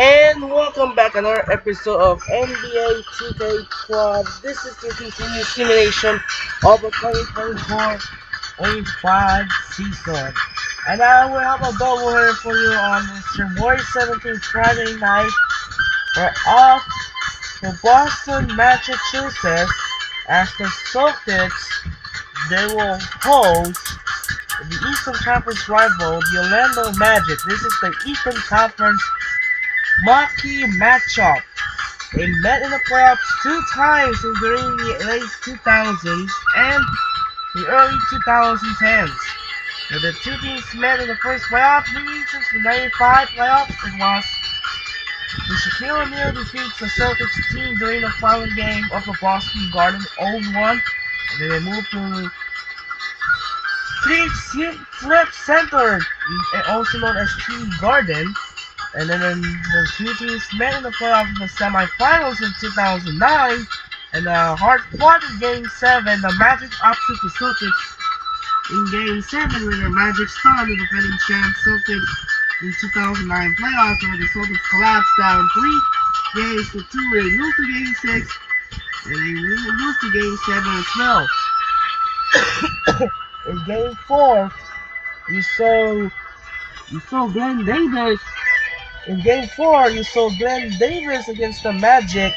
And welcome back another episode of NBA 2K12. This is the continued simulation of the 2024-25 season. And I will have a double here for you on February 17th, Friday night. We're off to Boston, Massachusetts as the Celtics, they will host the Eastern Conference rival, the Orlando Magic. This is the Eastern Conference marquee matchup. They met in the playoffs two times during the late 2000s and the early 2010s. The two teams met in the first playoff meeting since the 95 playoffs. It was the Shaquille O'Neal defeats the Celtics team during the final game of the Boston Garden 0-1. And then they moved to Flip Center, also known as TD Garden. And then the two teams met in the playoffs in the semifinals in 2009. And hard-fought in Game 7, the Magic upset the Celtics in Game 7 when the Magic stunned the defending champ Celtics in 2009 playoffs, where the Celtics collapsed down 3 games to 2. They lose to Game 6, and they lose to Game 7 as well. In Game 4, you saw Glenn Davis. In Game 4, you saw Glenn Davis against the Magic.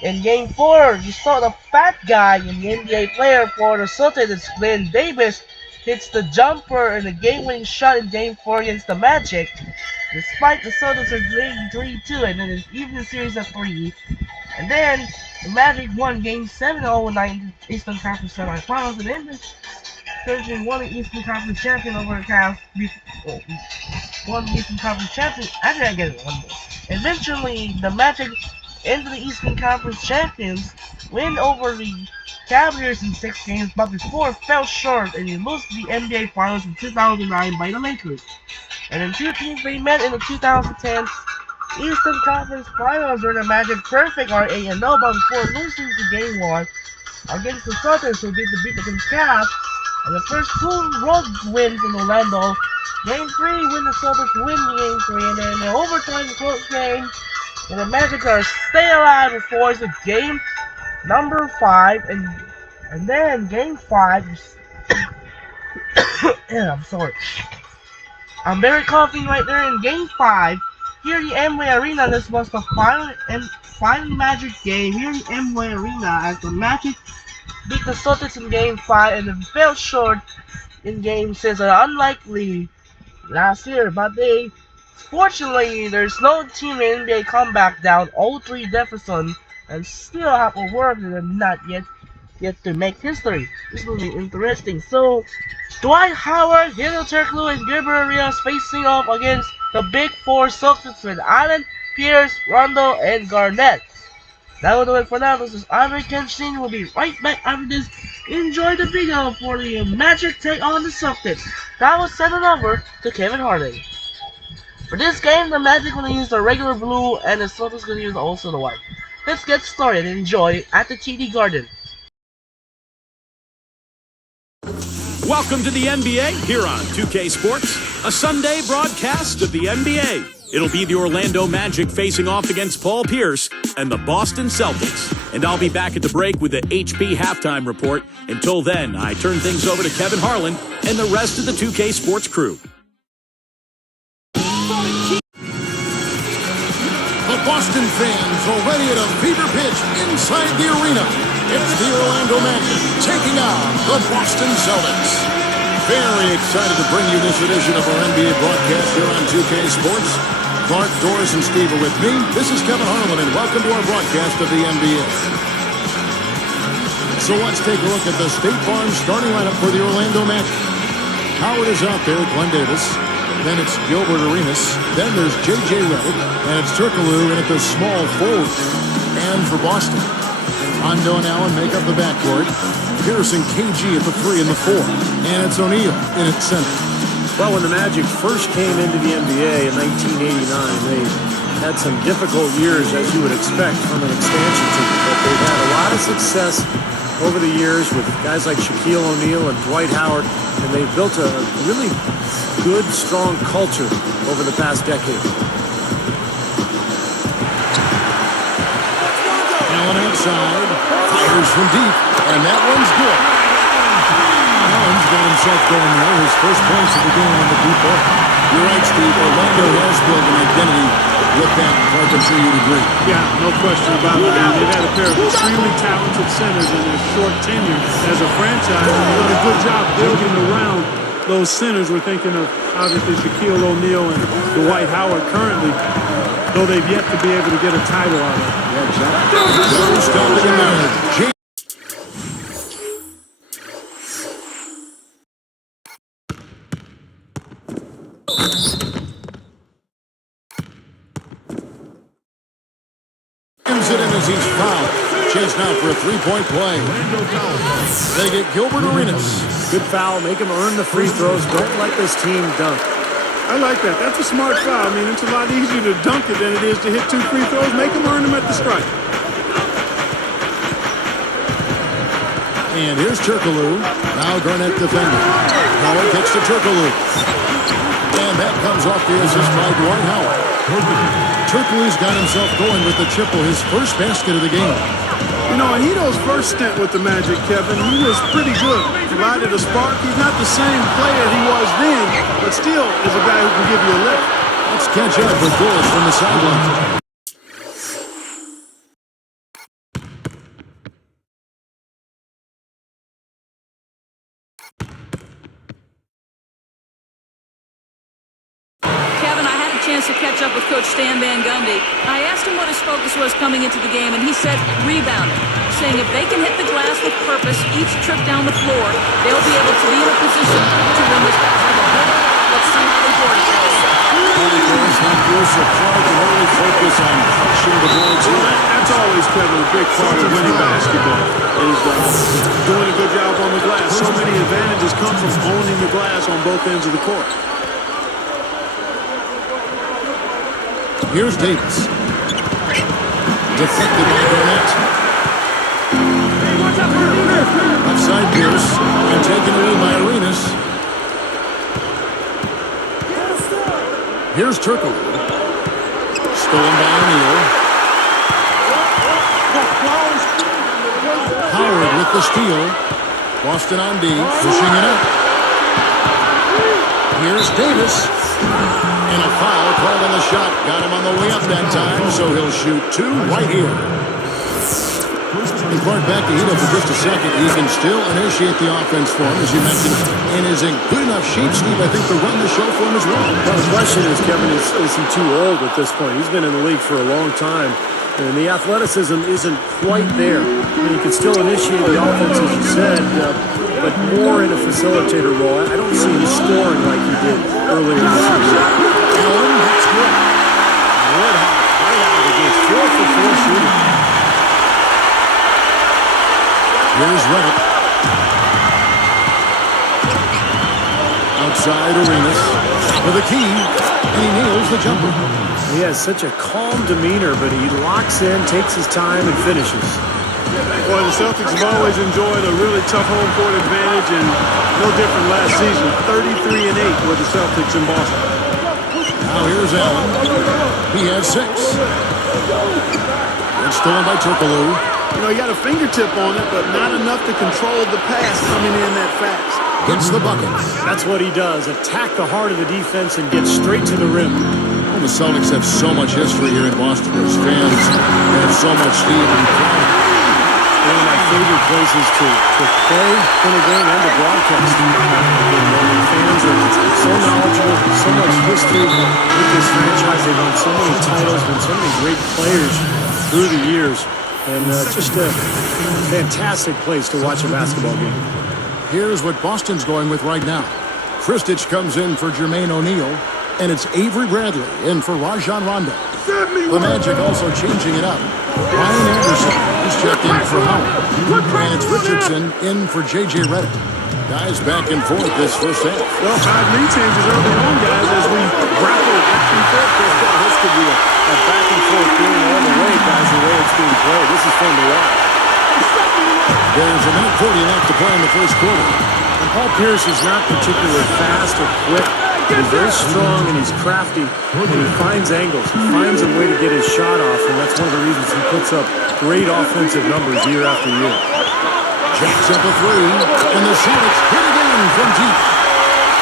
In Game 4, you saw the fat guy in the NBA player for the Celtics. It's Glenn Davis hits the jumper and the game-winning shot in Game 4 against the Magic. Despite the Celtics are leading 3-2, and then it's even series at 3. And then the Magic won Game 7 0-9 Eastern Conference semifinals, and then the Celtics won the Eastern Conference champion over the Cavs. Won the Eastern Conference champion. Actually, I get it one more. Eventually, the Magic into the Eastern Conference champions win over the Cavaliers in 6 games, but before fell short and they lost the NBA Finals in 2009 by the Lakers. And in two teams they met in the 2010 Eastern Conference Finals where the Magic perfect are 8-0, but before losing to Game 1 against the Celtics who beat the Cavs. And the first 2 road wins in Orlando. Game 3 when the Celtics win the Game 3, and then the overtime close game. And the Magic are stay alive before the game number 5, and then Game 5. Yeah, I'm sorry. I'm very coughing right there. In Game 5, here in the Amway Arena, this was the final Magic game here in the Amway Arena as the Magic beat the Celtics in Game 5 and then fell short in Game 6. Unlikely last year, but fortunately, there's no team in the NBA come back down 0-3 deficit and still have a work and not yet to make history. This will be interesting. So, Dwight Howard, Hito Turkoglu, and Gilbert Arenas facing off against the Big Four Celtics with Allen, Pierce, Rondo, and Garnett. That will do it for now. This is Andre Kenshin. We'll be right back after this. Enjoy the video for the Magic take on the Celtics. That was sent over to Kevin Harding. For this game, the Magic will use the regular blue and the Celtics will use also the white. Let's get started and enjoy at the TD Garden. Welcome to the NBA here on 2K Sports, a Sunday broadcast of the NBA. It'll be the Orlando Magic facing off against Paul Pierce and the Boston Celtics. And I'll be back at the break with the HP halftime report. Until then, I turn things over to Kevin Harlan and the rest of the 2K Sports crew. The Boston fans are ready at a fever pitch inside the arena. It's the Orlando Magic taking on the Boston Celtics. Very excited to bring you this edition of our NBA broadcast here on 2K Sports. Clark, Doris, and Steve are with me. This is Kevin Harlan, and welcome to our broadcast of the NBA. So let's take a look at the State Farm starting lineup for the Orlando Magic. Howard is out there, Glenn Davis. Then it's Gilbert Arenas. Then there's J.J. Redick. And it's Turkoglu in at the small forward. And for Boston, Rondo and Allen make up the backcourt. Pierce and KG at the 3 and the 4. And it's O'Neal in at center. Well, when the Magic first came into the NBA in 1989, they had some difficult years, as you would expect from an expansion team. But they've had a lot of success over the years with guys like Shaquille O'Neal and Dwight Howard, and they've built a really good, strong culture over the past decade. side. Fires from deep. And that one's good. Allen's got himself going there. His first points of the game on the deep ball. You're right, Steve. Orlando has built an identity with that. I can sure you'd agree. Yeah, no question about it. They've had a pair of extremely talented centers in their short tenure as a franchise. And they've done a good job building around those centers. We're thinking of, obviously, Shaquille O'Neal and Dwight Howard currently, though they've yet to be able to get a title out of it. Yeah, exactly. Stopping in there. It in as he's fouled. Chase now for a three-point play. They get Gilbert Arenas. Good foul. Make him earn the free throws. Don't let this team dunk. I like that. That's a smart foul. I mean, it's a lot easier to dunk it than it is to hit 2 free throws. Make him earn them at the stripe. And here's Turkoglu. Now Garnett defending. Howard gets to Turkoglu. And that comes off the assist by Dwight Howard. Turkoglu's got himself going with the triple, his first basket of the game. You know, Hito's first stint with the Magic, Kevin, he was pretty good. Provided a spark. He's not the same player he was then, but still is a guy who can give you a lift. Let's catch up with Bullis from the sideline. To catch up with Coach Stan Van Gundy. I asked him what his focus was coming into the game, and he said rebounding, saying if they can hit the glass with purpose each trip down the floor, they'll be able to be in a position to win this basketball game. Let's see how they board it goes. Can only focus on pushing the boards in. That's always, Kevin, a big part of winning basketball is doing a good job on the glass. So many advantages come from owning the glass on both ends of the court. Here's Davis. Deflected by Garnett. Offside Pierce. And taken away by Arenas. Here's Turkoglu. Stolen by O'Neal. Howard with the steal. Boston on D. Pushing it up. Here's Davis. And a foul called on the shot. Got him on the way up that time, so he'll shoot 2 right here. And Clark, back to Hito for just a second. He can still initiate the offense for him, as you mentioned, and is in good enough shape, Steve, I think, to run the show for him as well. Well, the question is, Kevin, is he too old at this point? He's been in the league for a long time, and the athleticism isn't quite there. I mean, he can still initiate the offense, as you said, but more in a facilitator role. I don't see him scoring like he did earlier in the season. Allen, that's good. Red hot, right out of the gate. 4 for 4 shooting. Here's Reddick. Outside Arenas with a key, and he nails the jumper. He has such a calm demeanor, but he locks in, takes his time, and finishes. Boy, the Celtics have always enjoyed a really tough home court advantage, and no different last season. 33-8 were the Celtics in Boston. Now here's Allen. He has 6. It's stolen by Turkoglu. You know, he got a fingertip on it, but not enough to control the pass coming in that fast. Hits the bucket. That's what he does. Attack the heart of the defense and get straight to the rim. Well, the Celtics have so much history here in Boston. Those fans have so much Steve and pride. One of my favorite places to play in a game and to broadcast. The fans are so knowledgeable, so much history with this franchise. They've won so many titles, been so many great players through the years. And just a fantastic place to watch a basketball game. Here's what Boston's going with right now. Kristich comes in for Jermaine O'Neal, and it's Avery Bradley in for Rajon Rondo. The Magic also changing it up. Ryan Anderson is checked in for Howard. And it's Richardson in for J.J. Redick. Guys back and forth this first half. Well, 5 lead changes early on, guys, as we grapple back and forth. This could be a back and forth game all the way, guys, the way it's being played. This is fun to watch. There's a minute 40 left to play in the first quarter. And Paul Pierce is not particularly fast or quick. He's very strong and he's crafty, and he finds angles. He finds a way to get his shot off, and that's one of the reasons he puts up great offensive numbers year after year. Jacks up a three, and the Celtics hit it in from deep.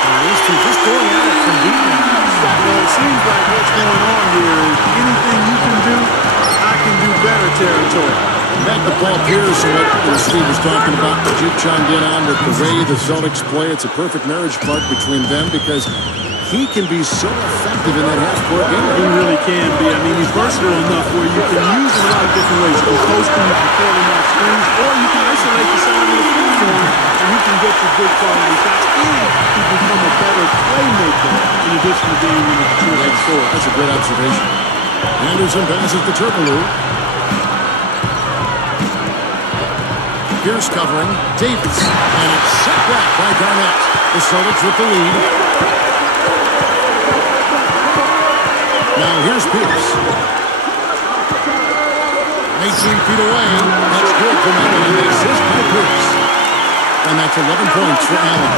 And these two just going at it from deep now. Well, it seems like what's going on here is anything you can do, I can do better territory. Back to Paul Pierce and what Steve was talking about, that you chimed in on with the way the Celtics play. It's a perfect marriage part between them because he can be so effective in that half-court game. He really can be. I mean, he's versatile enough where you can use him a lot of different ways. You can post him, you can curl him off screens, or you can isolate the side of the floor for him, and he can get you good quality shots, and he can become a better playmaker in addition to being able to two-way score. That's a great observation. Anderson passes to Turkoglu. Pierce covering, Davis, and it's set back by Garnett. The Celtics with the lead. Now here's Pierce. 18 feet away. That's good from Allen. And the assist by Pierce. And that's 11 points for Allen.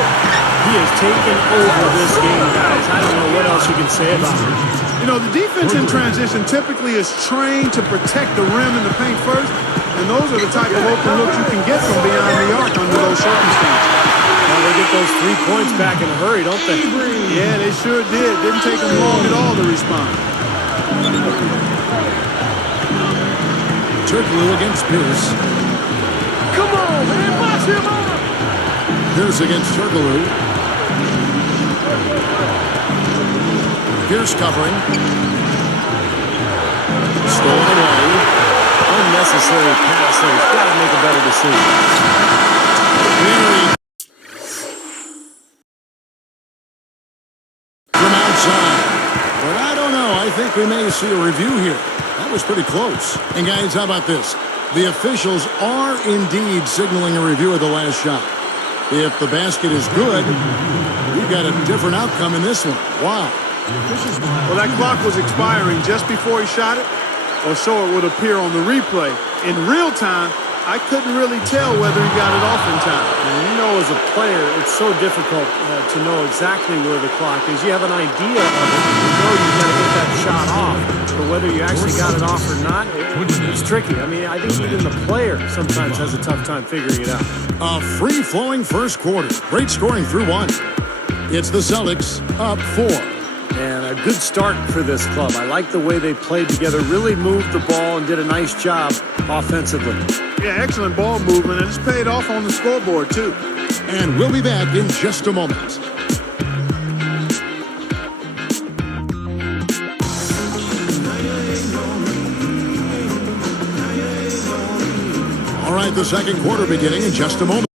He has taken over this game, guys. I don't know what else you can say about him. You know, the defense in transition typically is trained to protect the rim in the paint first, and those are the type of open looks you can get from beyond the arc under those circumstances. Well, they get those 3 points back in a hurry, don't they? Yeah, they sure did. Didn't take them long at all to respond. Turkoglu against Pierce. Come on, man, box him up! Pierce against Turkoglu. Pierce covering. Stolen away. Unnecessary pass there. He's got to make a better decision. From outside. But I don't know. I think we may see a review here. That was pretty close. And guys, how about this? The officials are indeed signaling a review of the last shot. If the basket is good, we've got a different outcome in this one. Wow. Well, that clock was expiring just before he shot it, or so it would appear on the replay. In real time, I couldn't really tell whether he got it off in time. And you know, as a player, it's so difficult to know exactly where the clock is. You have an idea of it. You know you've got to get that shot off. But whether you actually got it off or not, it's tricky. I mean, I think even the player sometimes has a tough time figuring it out. A free-flowing first quarter. Great scoring through one. It's the Celtics up 4. And a good start for this club. I like the way they played together, really moved the ball and did a nice job offensively. Yeah, excellent ball movement, and it's paid off on the scoreboard, too. And we'll be back in just a moment. All right, the second quarter beginning in just a moment.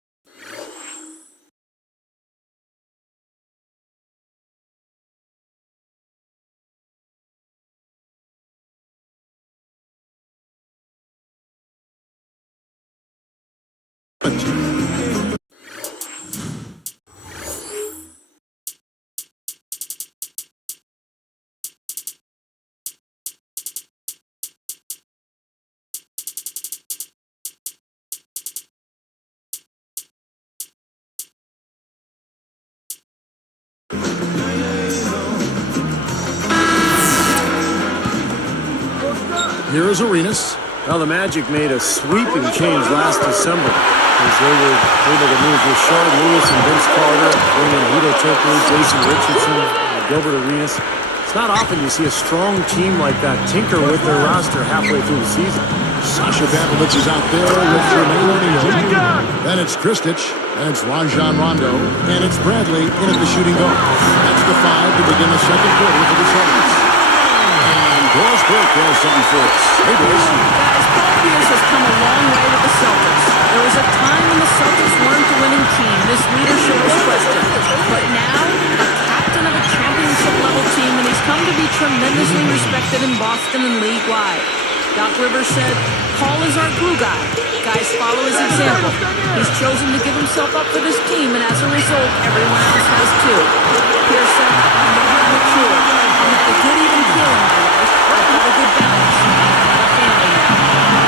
Here is Arenas. Well, the Magic made a sweeping change last December as they were able to move with Rashard Lewis and Vince Carter, bring in Hedo Turkoglu, Jason Richardson, Gilbert Arenas. It's not often you see a strong team like that tinker with their roster halfway through the season. Sasha Pavlovich is out there with Jermaine O'Neal. Then it's Kristich. Then it's Rajon Rondo. And it's Bradley in at the shooting guard. That's the 5 to begin the second quarter for the Celtics. And Doris Burke has something for us. Hey, Doris. Guys, Paul Pierce has come a long way with the Celtics. There was a time when the Celtics weren't a winning team. This leadership was questioned. But now, a captain of a championship-level team, and he's come to be tremendously respected in Boston and league-wide. Doc Rivers said, Paul is our glue guy. Guys follow his example. He's chosen to give himself up for this team, and as a result, everyone else has too. Pierce said, I'm never mature. I'm at the good even keel in my life. I have a good balance. I have a family now.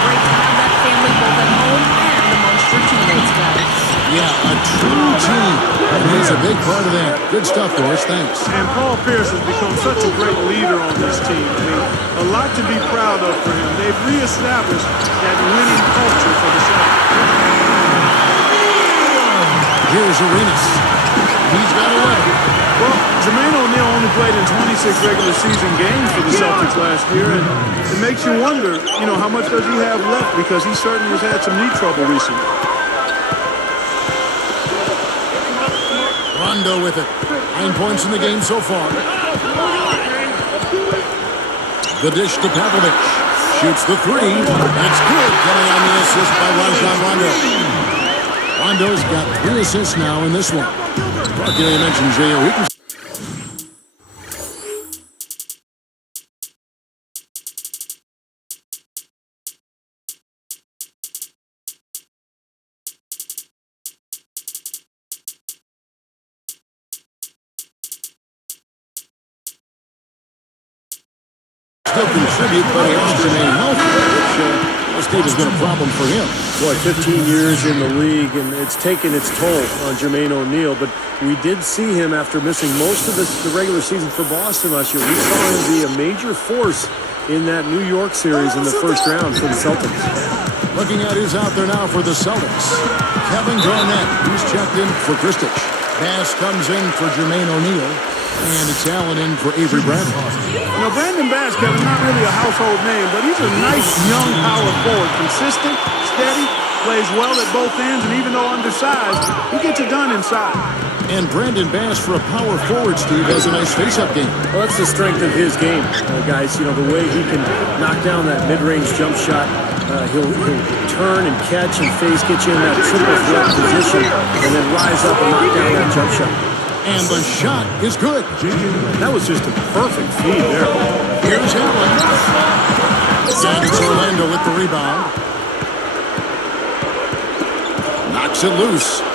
Great to have that family both at home and amongst your teammates, guys. Yeah, a true team. And he's a big part of that. Good stuff, Doris. Thanks. And Paul Pierce has become such a great leader on this team. I mean, a lot to be proud of for him. They've reestablished that winning culture for the Celtics. Here's Arenas. He's got 11. Well, Jermaine O'Neal only played in 26 regular season games for the Celtics last year, and it makes you wonder, how much does he have left, because he certainly has had some knee trouble recently. Rondo with it. 9 points in the game so far. The dish to Pavlovich. Shoots the three. It's good, coming on the assist by Rajon Rondo. Rondo's got 3 assists now in this one. You mentioned J.O. Eaton. Still contribute, but he has to remain healthy, which Steve has been a problem for him. Boy, 15 years in the league, and it's taken its toll on Jermaine O'Neal, but we did see him after missing most of the regular season for Boston last year. We saw him be a major force in that New York series in the first round for the Celtics. Looking at who's out there now for the Celtics. Kevin Garnett, who's checked in for Kristich. Bass comes in for Jermaine O'Neal. And it's Allen in for Avery Bradley. Brandon Bass, Kevin, not really a household name, but he's a nice young power forward. Consistent, steady, plays well at both ends, and even though undersized, he gets it done inside. And Brandon Bass, for a power forward, Steve, has a nice face-up game. Well, that's the strength of his game, guys. The way he can knock down that mid-range jump shot. He'll turn and catch and face, get you in that triple threat position, and then rise up and knock down that jump shot. And the shot is good. That was just a perfect feed there. Here's Allen. And it's Orlando with the rebound. Knocks it loose.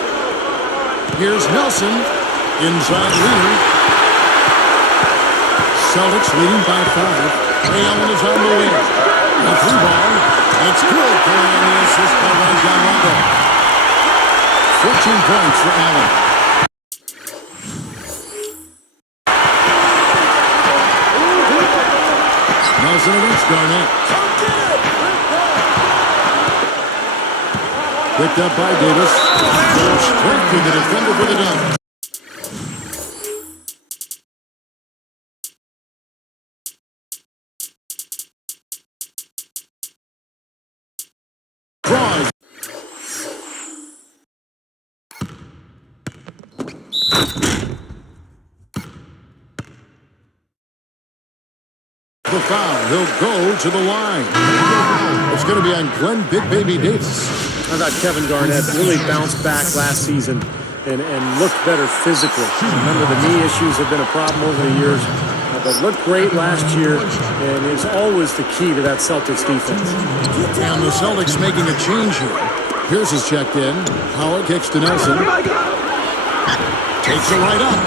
Here's Nelson. Inside leader. Celtics leading by 5. Allen is on the wing. The 3-ball. It's good. Coming on the assist by Rajon Rondo. 14 points for Allen. Nelson against Garnett. Picked up by Davis. Straight to the defender for the dunk. Draws. The foul. He'll go to the line. It's going to be on Glenn Big Baby Davis. I thought Kevin Garnett really bounced back last season and looked better physically. Remember, the knee issues have been a problem over the years, but looked great last year and is always the key to that Celtics defense. And the Celtics making a change here. Pierce is checked in. Howard kicks to Nelson. Takes it right up.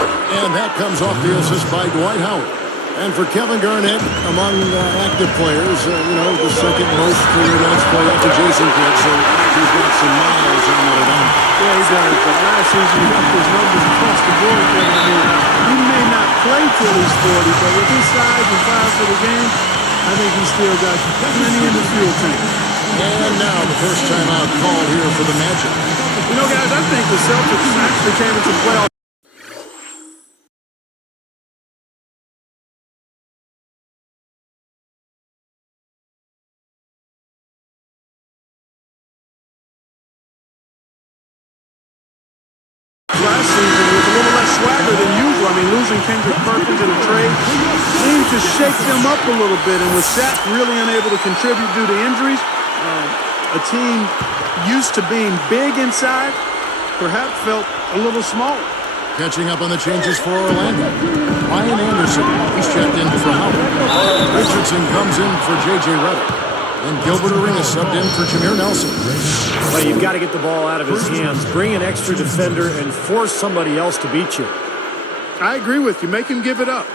And that comes off the assist by Dwight Howard. And for Kevin Garnett, among active players, the second most career minutes played after Jason Kidd, so he's got some miles on the line. Yeah, he does. But last season, he got his numbers across the board, Kevin. He may not play till he's 40, but with his size and size for the game, I think he's still got plenty in the fuel tank. And now the first time out called here for the Magic. Guys, I think the Celtics actually came into the playoffs. Last season was a little less swagger than usual. I mean, losing Kendrick Perkins in a trade seemed to shake them up a little bit. And with Shaq really unable to contribute due to injuries, a team used to being big inside perhaps felt a little smaller. Catching up on the changes for Orlando. Ryan Anderson, he's checked in for Howard. Richardson comes in for J.J. Redick. And Gilbert Arenas subbed in for Jameer Nelson. Well, you've got to get the ball out of his hands, bring an extra defender, and force somebody else to beat you. I agree with you. Make him give it up.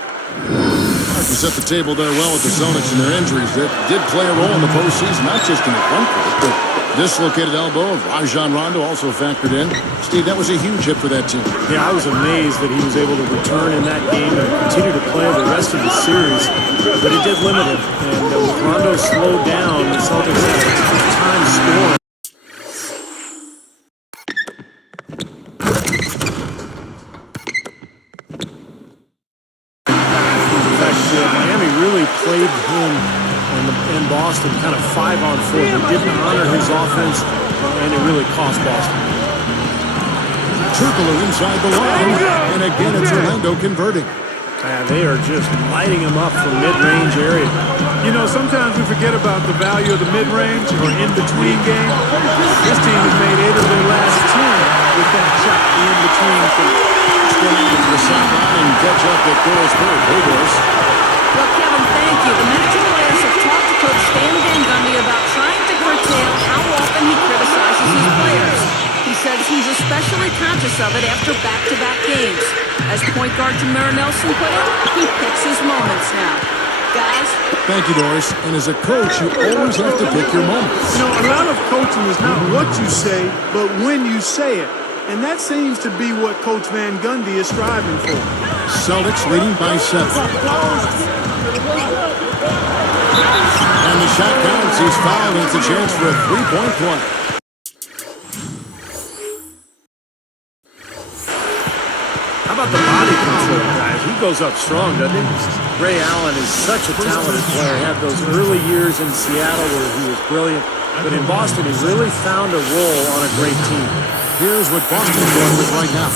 You set the table there well with the Celtics and their injuries that did play a role in the postseason, not just in the front court, but dislocated elbow of Rajon Rondo also factored in. Steve, that was a huge hit for that team. Yeah, I was amazed that he was able to return in that game and continue to play the rest of the series. But it did limit him. And with Rondo slowed down, the Celtics had a tough time scoring. In fact, Miami really played him and Boston kind of 5-on-4. They didn't honor his offense, and it really cost Boston. Turkoglu inside the line, and again it's Orlando converting. They are just lighting him up from mid-range area. You know, sometimes we forget about the value of the mid-range or in-between game. This team has made 8 of their last 10 with that shot in between. Let's go now to the sideline and catch up with Doris Bird. Hey, Doris. Well, Kevin, thank you. The Magic players have talked to Coach Stan Van Gundy about trying to curtail how often he criticizes his players. He says he's especially conscious of it after back-to-back games. As point guard Tamara Nelson put it, he picks his moments now. Guys? Thank you, Doris. And as a coach, you always have to pick your moments. You know, a lot of coaching is not what you say, but when you say it. And that seems to be what Coach Van Gundy is striving for. Celtics leading by 7. And the shot counts. He's fouled, and it's a chance for a three-point play. How about the body control, guys? He goes up strong, doesn't he? Ray Allen is such a talented player. He had those early years in Seattle where he was brilliant. But in Boston, he really found a role on a great team. Here's what Boston's going with right now.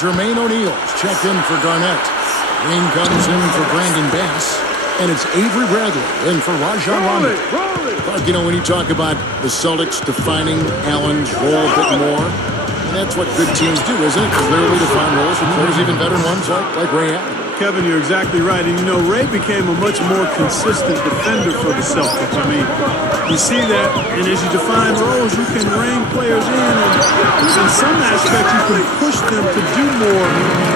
Jermaine O'Neal's checked in for Garnett. Green comes in for Brandon Bass. And it's Avery Bradley in for Rajon Rondo. But, you know, when you talk about the Celtics defining Allen's role a bit more, and that's what good teams do, isn't it? Clearly defined roles with players, even veteran ones like Ray Allen. Kevin, you're exactly right. And, you know, Ray became a much more consistent defender for the Celtics. I mean, you see that, and as you define roles, you can rein players in, and in some aspects, you can push them to do more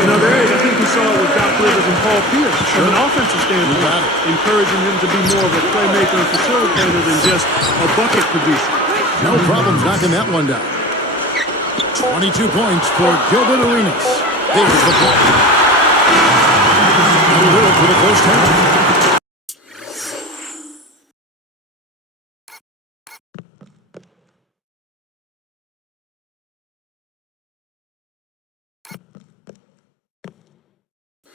in other areas. I think we saw it with Doc Rivers and Paul Pierce from an offensive standpoint, encouraging him to be more of a playmaker and facilitator than just a bucket producer. No problems knocking that one down. 22 points for Gilbert Arenas. Here's the block. That'll do it for the first half.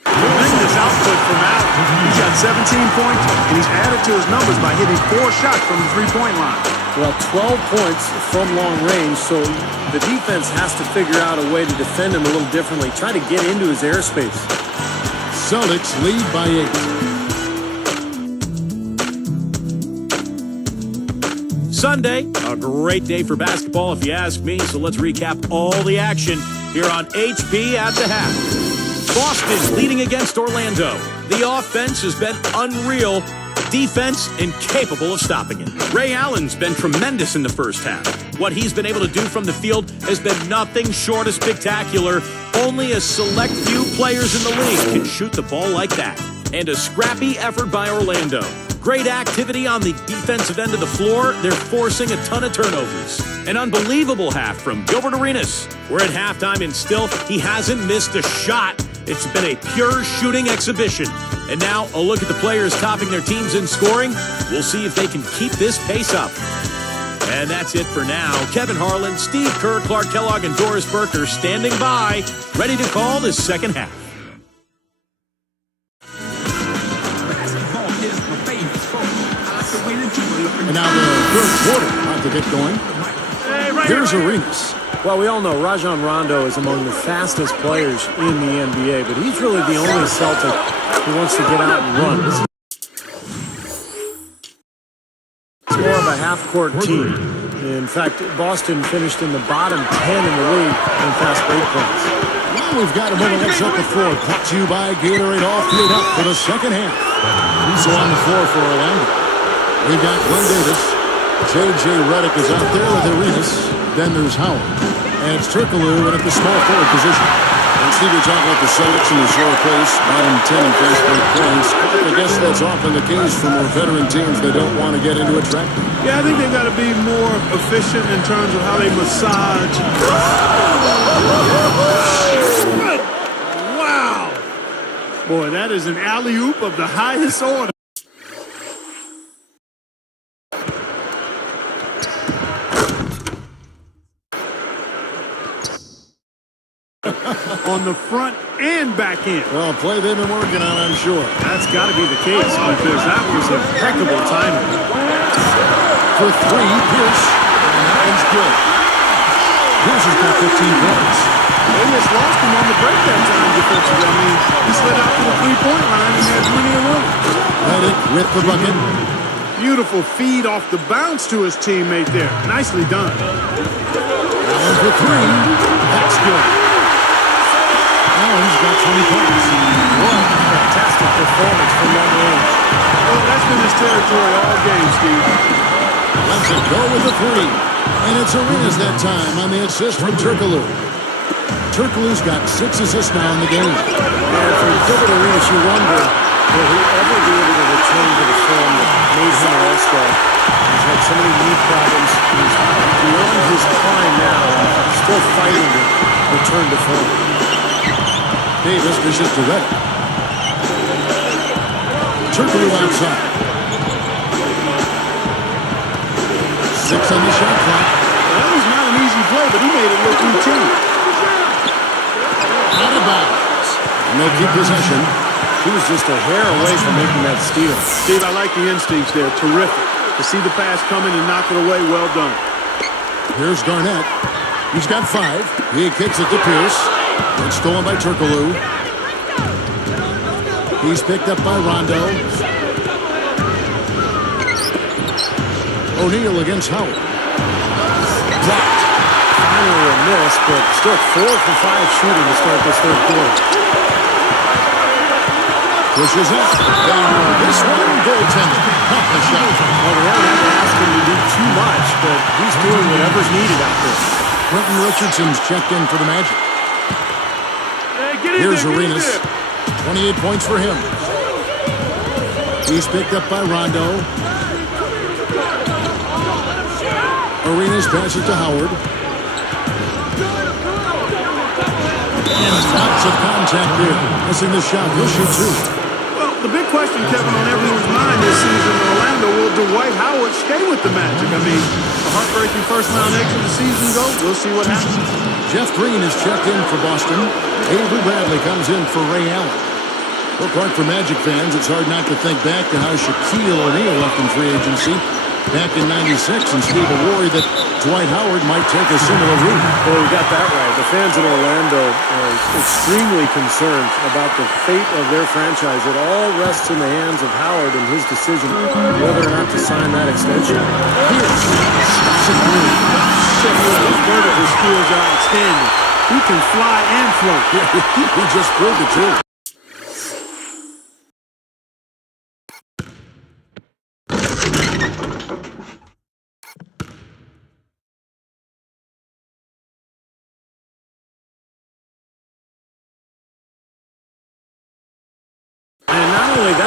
Tremendous output from Allen. He's got 17 points, and he's added to his numbers by hitting 4 shots from the three-point line. Well, 12 points from long range, so the defense has to figure out a way to defend him a little differently, try to get into his airspace. Celtics lead by 8. Sunday, a great day for basketball if you ask me, so let's recap all the action here on HP at the half. Boston leading against Orlando. The offense has been unreal. Defense incapable of stopping it. Ray Allen's been tremendous in the first half. What he's been able to do from the field has been nothing short of spectacular. Only a select few players in the league can shoot the ball like that. And a scrappy effort by Orlando. Great activity on the defensive end of the floor. They're forcing a ton of turnovers. An unbelievable half from Gilbert Arenas. We're at halftime and still he hasn't missed a shot. It's been a pure shooting exhibition. And now a look at the players topping their teams in scoring. We'll see if they can keep this pace up. And that's it for now. Kevin Harlan, Steve Kerr, Clark Kellogg, and Doris Burke are standing by, ready to call the second half. And now the third quarter about to get going. Here's Arenas. Well, we all know Rajon Rondo is among the fastest players in the NBA, but he's really the only Celtic who wants to get out and run. It's more of a half-court team. In fact, Boston finished in the bottom 10 in the league in fast break points. Well, we've got a moment left up the floor. Brought to you by Gatorade All Field Up for the second half. So on the floor for Orlando, we've got Glenn Davis. J.J. Redick is out there with Arenas. Then there's Howard. And it's Turkoglu in at the small forward position. And Steve, you're talking about the Celtics in the short pace, bottom 10 in fast break points. I guess that's often the case for more veteran teams that don't want to get into a trap. Yeah, I think they've got to be more efficient in terms of how they massage. Wow. Boy, that is an alley-oop of the highest order. On the front and back end. Well, play they've been working on, I'm sure. That's got to be the case because that was impeccable timing. For three, Pierce. And that one's good. Pierce has got 15 points. They just lost him on the break that time defensively. I mean, he slid out to the three-point line and had plenty of room. Reddick with the bucket. Beautiful feed off the bounce to his teammate there. Nicely done. Allen for three. That's good. Allen's got 20 points. What a fantastic performance from long range. Well, that's been his territory all game, Steve. Lets it go with the three. And it's Arenas that time on the assist from Turkoglu. Turkoglu's got 6 assists now in the game. And for Gilbert Arenas, you wonder, will he ever be able to return to the form that made him an all-star? He's had so many knee problems. He's beyond his prime now, and he's still fighting to return to form. Davis dishes to Reddick. Turkoglu outside. 6 on the shot clock. Well, that was not an easy play, but he made it look routine. Out of bounds. And they'll keep possession. He was just a hair away from making that steal. Steve, I like the instincts there. Terrific. To see the pass coming and knock it away, well done. Here's Garnett. He's got 5. He kicks it to Pierce. It's stolen by Turkoglu. He's picked up by Rondo. O'Neal against Howard. Blocked. Finally a miss, but still 4 for 5 shooting to start this third quarter. Pushes up. And this one, goaltending. Off the shot. Well, they haven't had to ask him to do too much, but he's doing whatever's needed out there. Quentin Richardson's checked in for the Magic. Here's Arenas. 28 points for him. He's picked up by Rondo. Arenas passes to Howard. And lots of contact there. Missing the shot. He'll shoot 2. Well, the big question, Kevin, on everyone's mind this season in Orlando, will Dwight Howard stay with the Magic? I mean, a heartbreaking first-round exit of the season go. We'll see what happens. Jeff Green is checked in for Boston. Avery Bradley comes in for Ray Allen. Well, Clark, for Magic fans, it's hard not to think back to how Shaquille O'Neal left in free agency back in '96, and Steve will worry that Dwight Howard might take a similar route. Well, you got that right. The fans in Orlando are extremely concerned about the fate of their franchise. It all rests in the hands of Howard and his decision whether or not to sign that extension. Pierce stops it through. His vertical skills are outstanding. He can fly and float. He just proved it, too.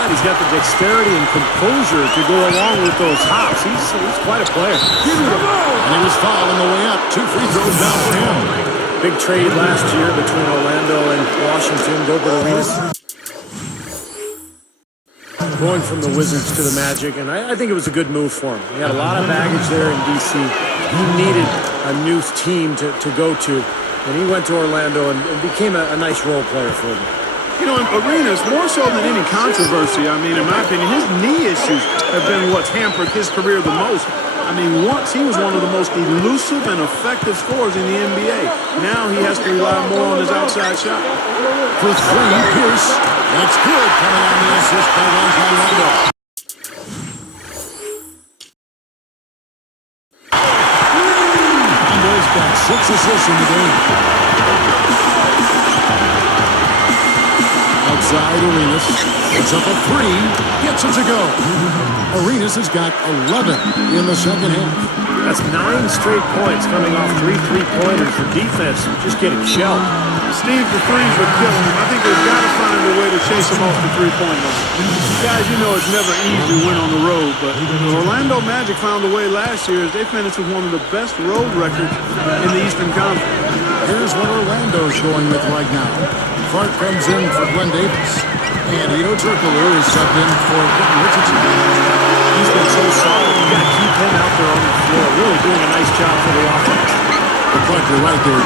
He's got the dexterity and composure to go along with those hops. He's quite a player. And he was fouled on the way up. 2 free throws down for him. Big trade last year between Orlando and Washington. Gilbert Arenas going from the Wizards to the Magic, and I think it was a good move for him. He had a lot of baggage there in D.C. He needed a new team to go to, and he went to Orlando and became a nice role player for them. You know, in Arenas, more so than any controversy, I mean, in my opinion, his knee issues have been what's hampered his career the most. I mean, once he was one of the most elusive and effective scorers in the NBA. Now he has to rely more on his outside shot. For 3, Pierce. That's good, coming on the assist by Rajon Rondo. Rondo's got 6 assists in the game. Outside, Arenas puts up a 3, gets it to go. Arenas has got 11 in the second half. That's 9 straight points coming off 3 3-pointers. The defense just getting shelled. Steve, the threes are killing him. I think they've got to find a way to chase him off the three-point line. Guys, you know it's never easy to win on the road, but the Orlando Magic found a way last year as they finished with one of the best road records in the Eastern Conference. Here's what Orlando's going with right now. Clark comes in for Glenn Davis. And Ito Turkoglu is subbed in for Quentin Richardson. He's been so solid. You got to keep him out there on the floor. Really doing a nice job for the offense. The Clark, you're right there.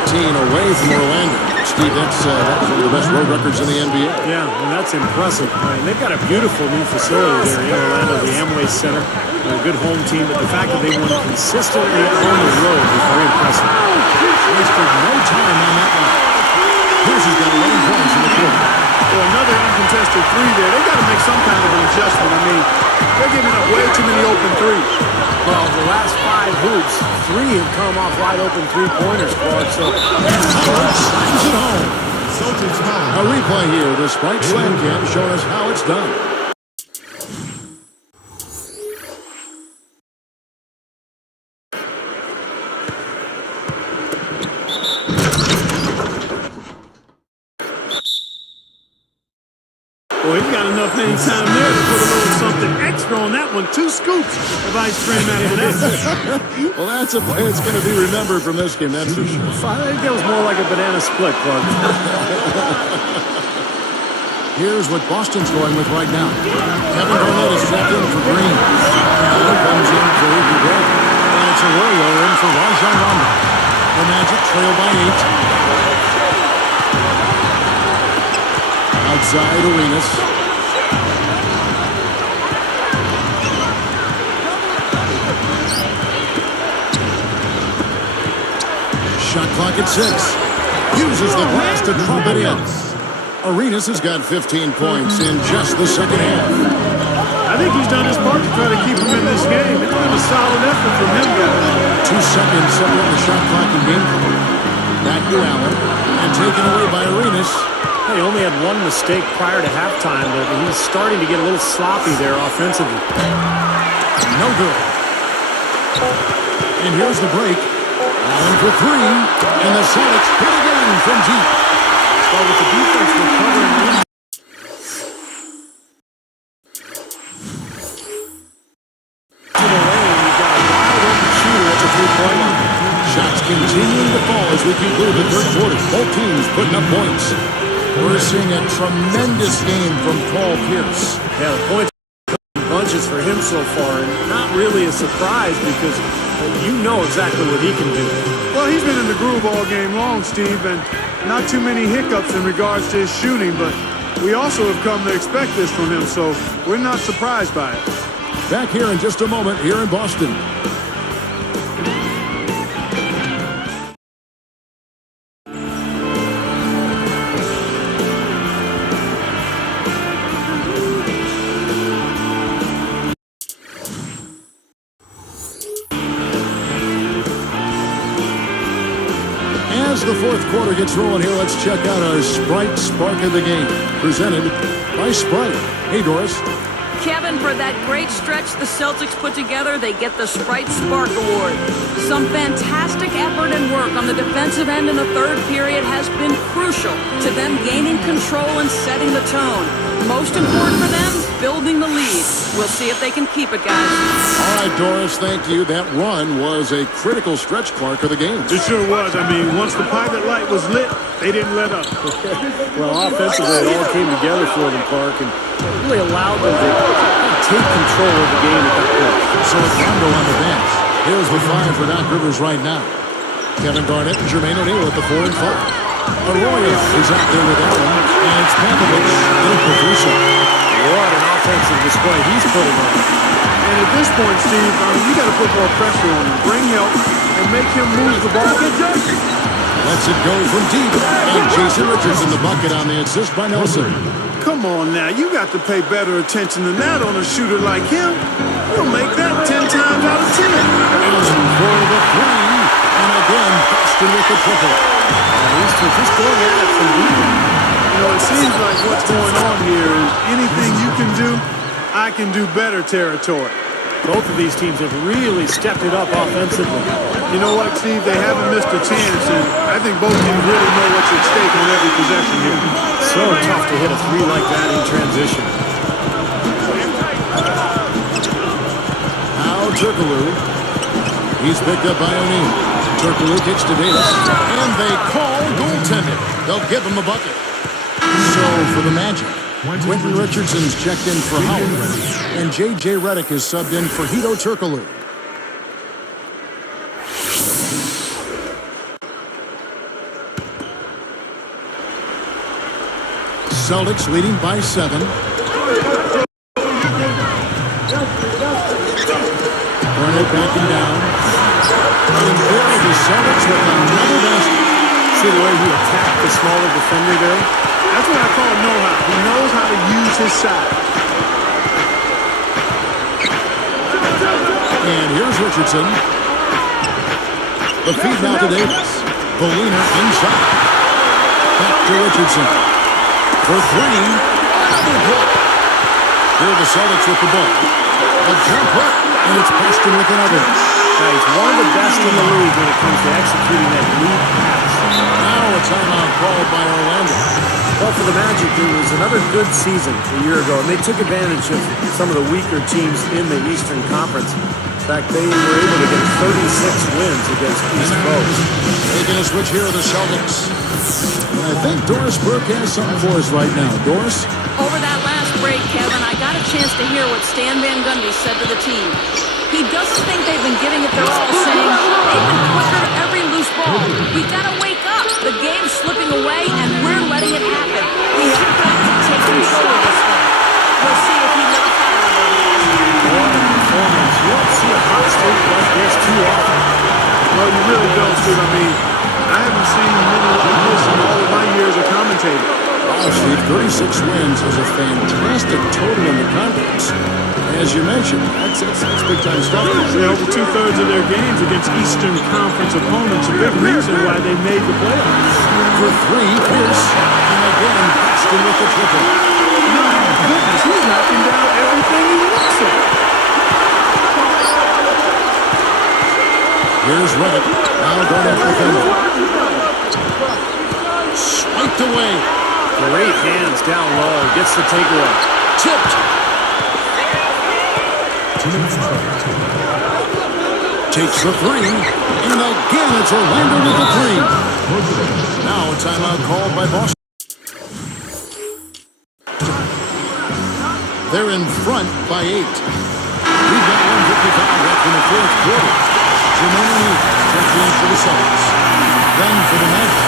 23-18 away from Orlando. Steve, that's one of the best road records in the NBA. Yeah, and that's impressive. I mean, they've got a beautiful new facility there in Orlando, the Amway Center. They're a good home team, but the fact that they won consistently on the road is very impressive. Wasted no time on that one. Pierce has got 11 points in the quarter. Well, another uncontested three there. They got to make some kind of an adjustment. I mean, they're giving up way too many open threes. Well, the last 5 hoops, 3 have come off wide open three-pointers, Clark. So Slams it home. A replay here. The Sprite Slam Cam showing us how it's done. Well, he's got enough hang time there to put a little something extra on that one. 2 scoops of ice cream after that. Well, that's a play that's going to be remembered from this game, that's for sure. I think that was more like a banana split, Clark. Here's what Boston's going with right now. Kevin Garnett is trapped in for Green. Allen comes in for Avery Bradley. And it's Arroyo in for Rajon Rondo. The Magic trail by 8. Outside Arenas. Shot clock at 6. Uses the glass to drop it in. Arenas has got 15 points in just the second half. I think he's done his part to try to keep him in this game. It's been a solid effort from him, guys. 2 seconds separate the shot clock in game. Back to Allen. And taken away by Arenas. He only had 1 mistake prior to halftime, but he's starting to get a little sloppy there offensively. No good. And here's the break. Allen for 3. And the Celtics hit again from deep. So with the defense recovering. To the lane, you've got a wide open shooter at the 3-point line. Shots continuing to fall as we conclude the third quarter. Both teams putting up points. We're seeing a tremendous game from Paul Pierce. Yeah, the points in bunches for him so far, and not really a surprise because you know exactly what he can do. Well, he's been in the groove all game long, Steve, and not too many hiccups in regards to his shooting, but we also have come to expect this from him, so we're not surprised by it. Back here in just a moment here in Boston. As the fourth quarter gets rolling here, let's check out our Sprite Spark of the Game, presented by Sprite. Hey, Doris. Kevin, for that great stretch the Celtics put together, they get the Sprite Spark Award. Some fantastic effort and work on the defensive end in the third period has been crucial to them gaining control and setting the tone. Most important for them, building the lead. We'll see if they can keep it, guys. All right, Doris, thank you. That run was a critical stretch, Clark, of the game. It sure was. I mean, once the pilot light was lit, they didn't let up. Well, offensively, it all came together for them, Clark, and really allowed them to take control of the game at that point. So it's Rondo on the bench. Here's the 5 for Doc Rivers right now. Kevin Garnett and Jermaine O'Neal at the 4 and 5. Arroyo is out there with Allen, and it's Popovich in Caruso. What an offensive display he's putting on. And at this point, Steve, you got to put more pressure on him, bring help, and make him move the ball. Lets it go from deep, and Jason Richards in the bucket on the assist by Nelson. Come on now, you got to pay better attention than that on a shooter like him. You'll make that 10 times out of 10. Allen for the 3, and again, Boston with the triple. He's just going at it from deep. You know, it seems like what's going on here is anything you can do, I can do better territory. Both of these teams have really stepped it up offensively. You know what, Steve? They haven't missed a chance, and I think both teams really know what's at stake on every possession here. So tough to hit a three like that in transition. Now Turkoglu. He's picked up by O'Neal. Turkoglu kicks to Davis, and they call goaltending. They'll give him a bucket. So for the Magic, Quentin Richardson's checked in for Howard, and J.J. Redick is subbed in for Hedo Turkoglu. Celtics leading by 7. Burnett backing down. And there are the Celtics with another basket. See the way he attacked the smaller defender there? That's what I call know-how. He knows how to use his size. And here's Richardson. The feed now to Davis. Bolina inside. Back to Richardson. For 3. Another block. Here are the Celtics with the ball. A jump hook, and it's Boston with another. He's one of the best in the league when it comes to executing that lead pass. Now a timeout called by Orlando. Well, for the Magic, it was another good season a year ago, and they took advantage of some of the weaker teams in the Eastern Conference. In fact, they were able to get 36 wins against East foes. Taking a switch here are the Celtics. And I think Doris Burke has something for us right now. Doris? Over that last break, Kevin, I got a chance to hear what Stan Van Gundy said to the team. He doesn't think they've been giving it their all, saying they've been quicker to every loose ball. We gotta wake up. The game's slipping away, and we're letting it happen. We have got to take control of this thing. We'll see if he let it happen. What a performance. You don't see a hot streak like this too often. Well, you really don't, Steve. I mean, I haven't seen many like this in all of my years of commentating. Wow, Steve, 36 wins is a fantastic total in the conference. As you mentioned, that's big-time stuff. Yeah, over 2/3 of their games against Eastern Conference opponents. A big reason why they made the playoffs. For 3, Pierce. And again, Boston with the triple. My goodness, he's knocking down everything he looks at. Here's Redick. Now going after the defender. Swiped away. Great hands down low. Gets the takeaway. Tipped. Takes the 3. And again, it's Orlando with the 3. Now a timeout called by Boston. They're in front by 8. We've got 1:55 left in the fourth quarter. Jermaine O'Neal checked in for the Celtics. Then for the Magic,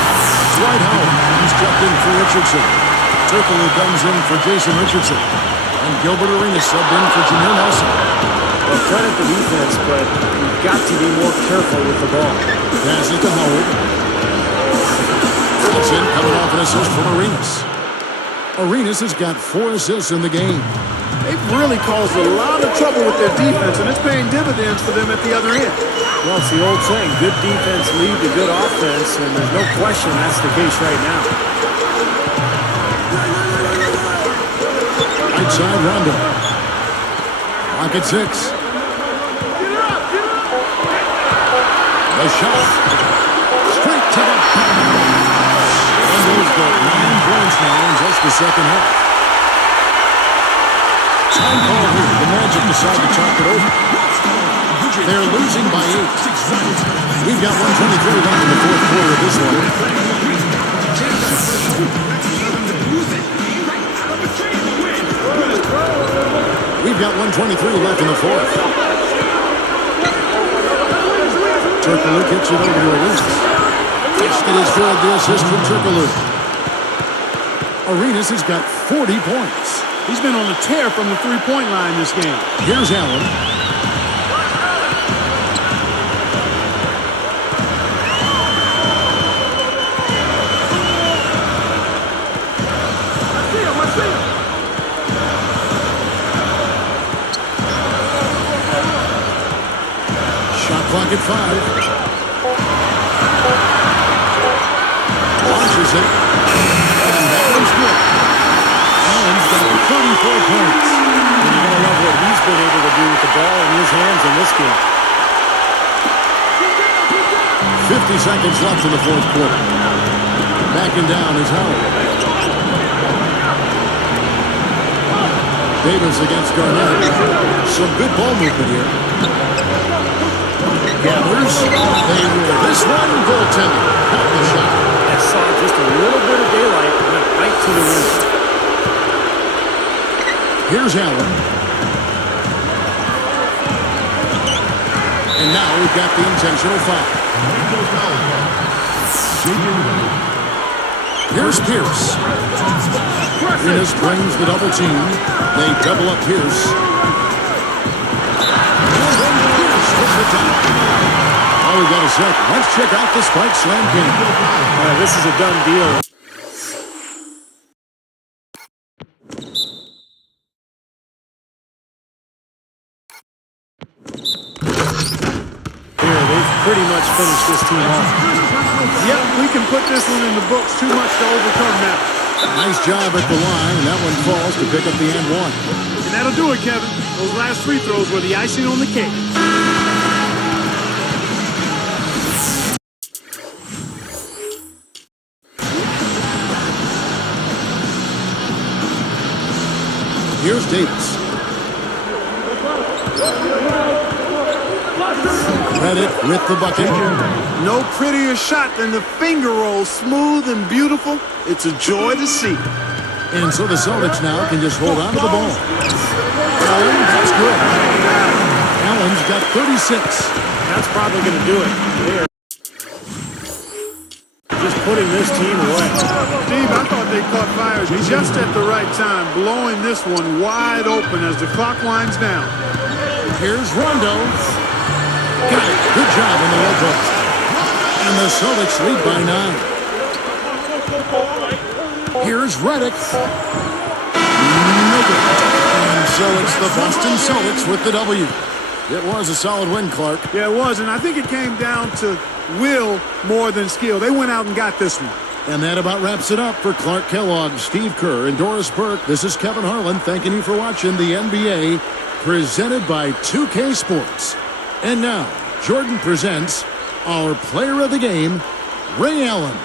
Dwight Howard. He's checked in for Richardson. Turkoglu comes in for Jason Richardson. And Gilbert Arenas subbed in for Jameer Nelson. Well, credit the defense, but you've got to be more careful with the ball. Pass it to Howard. Johnson coming off an assist from Arenas. Arenas has got 4 assists in the game. They've really caused a lot of trouble with their defense, and it's paying dividends for them at the other end. Well, it's the old saying, good defense lead to good offense, and there's no question that's the case right now. Right side, Rondo. Lock at 6. The shot. Straight to the bottom. Rondo's got 9 points now in just the second half. Time call here. The Magic decide to talk it over. They're losing by 8. We've got 1:23 left in the fourth quarter of this one. We've got 1:23 left in the fourth. Turkoglu kicks it over to Arenas. Basket is good. The assist from Turkoglu. Arenas has got 40 points. He's been on a tear from the three-point line this game. Here's Allen. Shot clock at 5. Launches it. And that one's good. Allen's got 34 points. And You're going to love what he's been able to do with the ball in his hands in this game. 50 seconds left in the fourth quarter. Backing down is Howard. Davis against Garnett. Some good ball movement here. Gathers. They will. This one, goaltending. Cut the shot. I saw just a little bit of daylight and went right to the rim. Here's Allen. And now we've got the intentional foul. Here's Pierce. Renas brings the double team. They double up Pierce. And Pierce with the top. Oh, we got a sec. Let's check out the spike slam game. This is a done deal. Pretty much finished this team off. Yep, we can put this one in the books. Too much to overcome now. Nice job at the line, and that one falls to pick up the and one. And that'll do it, Kevin. Those last free throws were the icing on the cake. Here's Davis. Reddit with the bucket. No prettier shot than the finger roll. Smooth and beautiful. It's a joy to see. And so the Celtics now can just hold on to the ball. Allen, that's good. Allen's got 36. That's probably going to do it. They're just putting this team away. Steve, I thought they caught fire just at the right time, blowing this one wide open as the clock winds down. Here's Rondo. Got it. Good job on the low post. And the Celtics lead by 9. Here's Redick. No good. And so it's the Boston Celtics with the W. It was a solid win, Clark. Yeah, it was, and I think it came down to will more than skill. They went out and got this one. And that about wraps it up for Clark Kellogg, Steve Kerr, and Doris Burke. This is Kevin Harlan thanking you for watching the NBA presented by 2K Sports. And now, Jordan presents our player of the game, Ray Allen.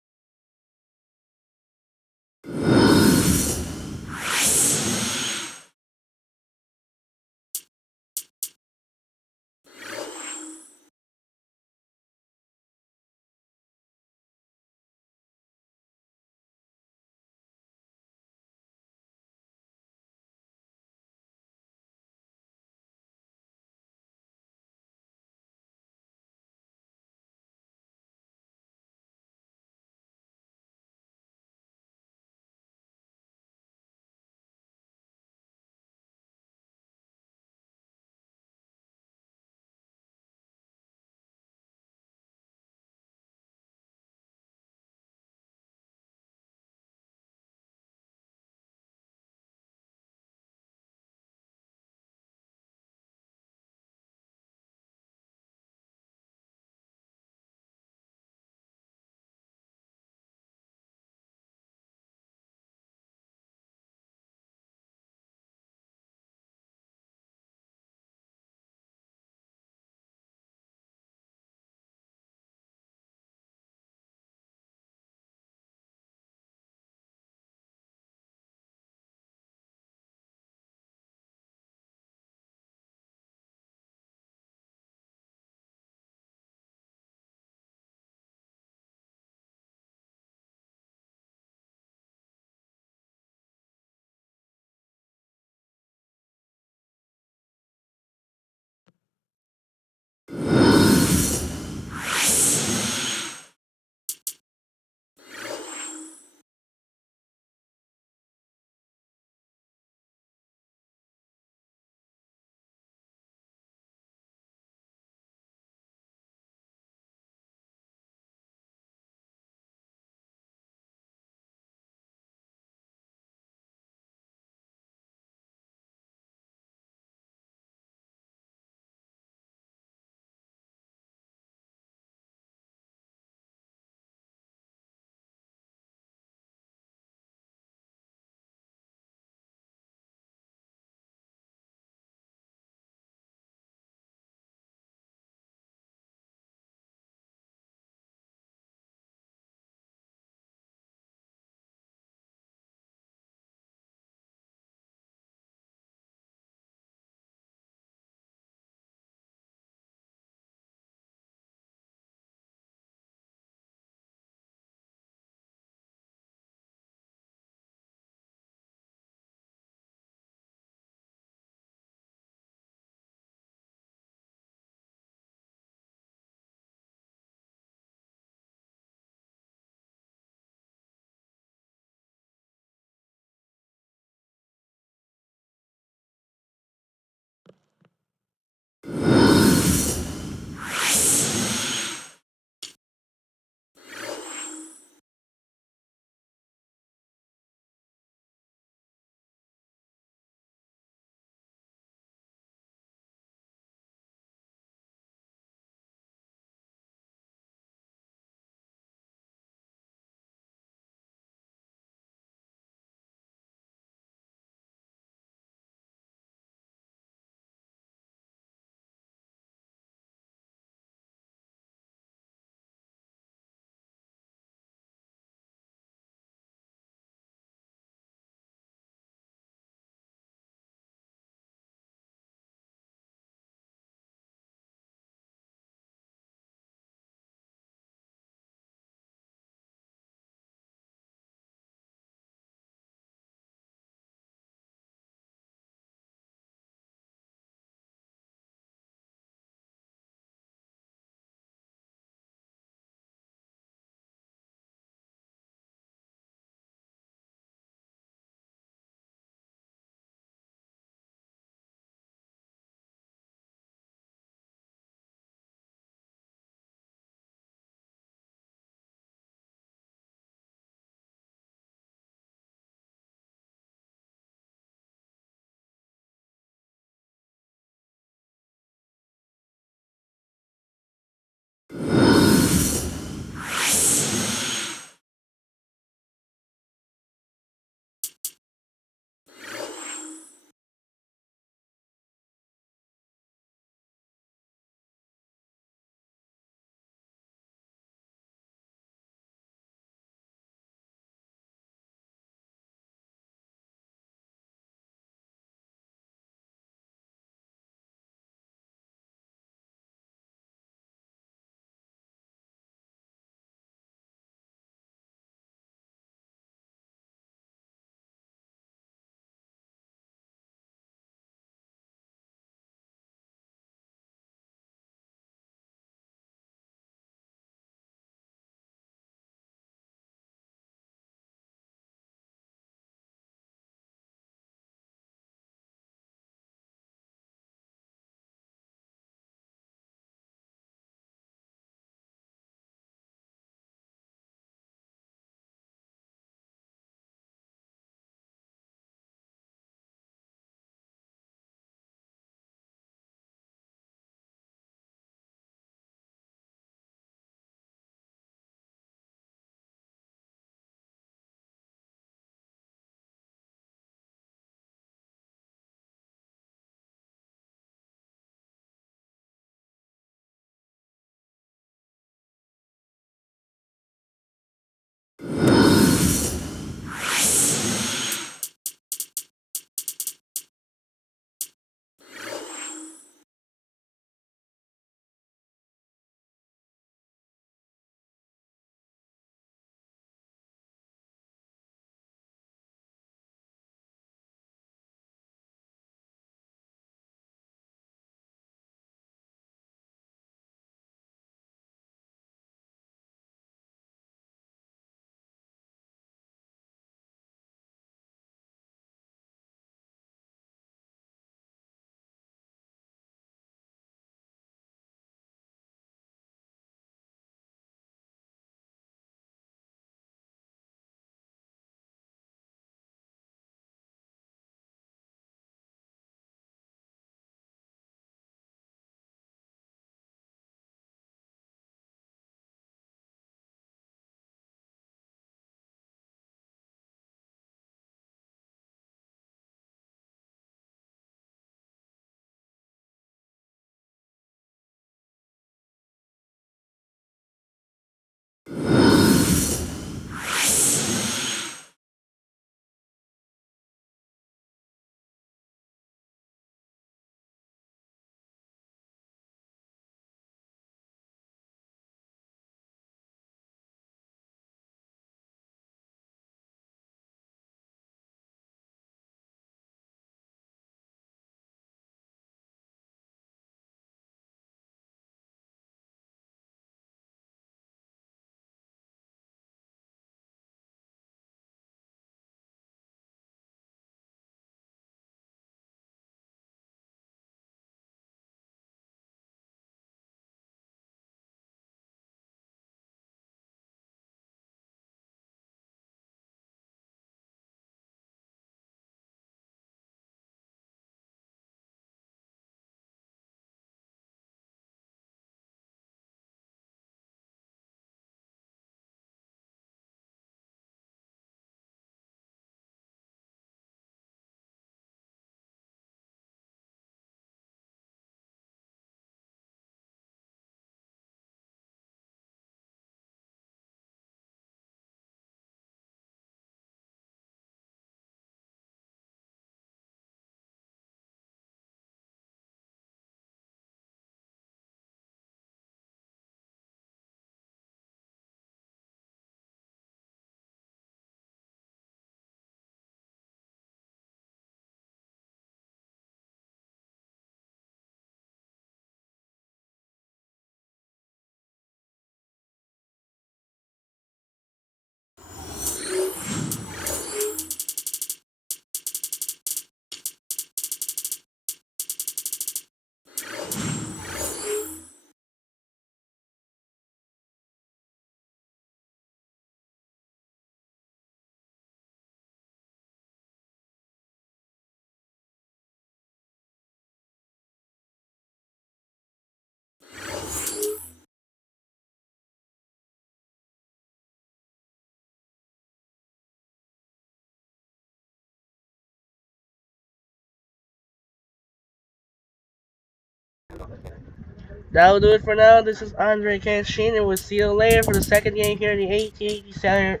That'll do it for now. This is Andre Kenshin, and we'll see you later for the second game here in the AT&T Center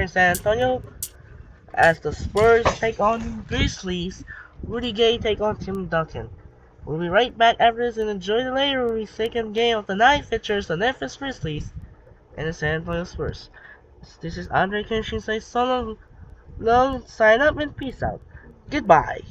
in San Antonio, as the Spurs take on the Grizzlies. Rudy Gay take on Tim Duncan. We'll be right back after this and enjoy the later second game of the night features the Memphis Grizzlies and the San Antonio Spurs. This is Andre Kenshin saying so long, sign up and peace out. Goodbye.